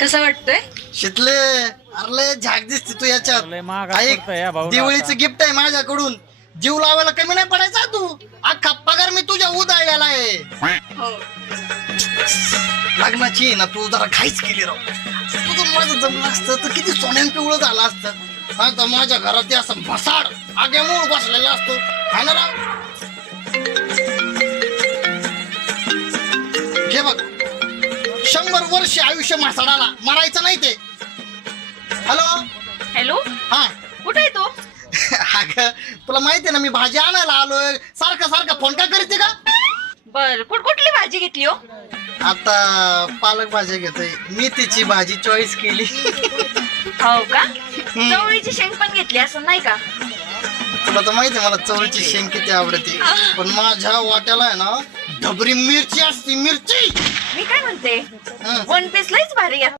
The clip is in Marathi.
कसं वाटतंय? शितले अरे झाक दिसते तू याच्यात. लय महाग ऐक, पडतंय या भाऊला दिवाळीचं आता. गिफ्ट आहे माझ्याकडून. जीव लावायला कमी नाही पडायचा तू. अख्खा पगार मी तुझ्या उधळलेला आहे. हो. लग्नाची आहे ना तू जरा घाईच केली राव. तुझं माझं जमलं असतं तर किती सोन्यान पिवळं झालं असतं. आता माझ्या घरात ते असं भसाड आग्यामूळ बसलेला असतो है ना राव. हे बघ 100 वर्ष आयुष्य मासाडाला मरायचं नाही ते. हॅलो हॅलो, हा कुठे आहे तो? अगं तुला माहितीये ना मी भाजी आणायला आलोय. सारखा सारखा फोन का करते का? बर, कुठली भाजी घेतली हो? आता पालक भाजी घेतोय. मी तिची भाजी चॉईस केली. हो का? चवळीची शेंग पण घेतली असं नाही का? तुला तर माहिती मला चवळीची शेंग किती आवडते. पण माझ्या वाट्याला आहे ना ढबरी मिरची असते. मिरची मी काय म्हणते, हं. वन पीस लईच भारी आहे.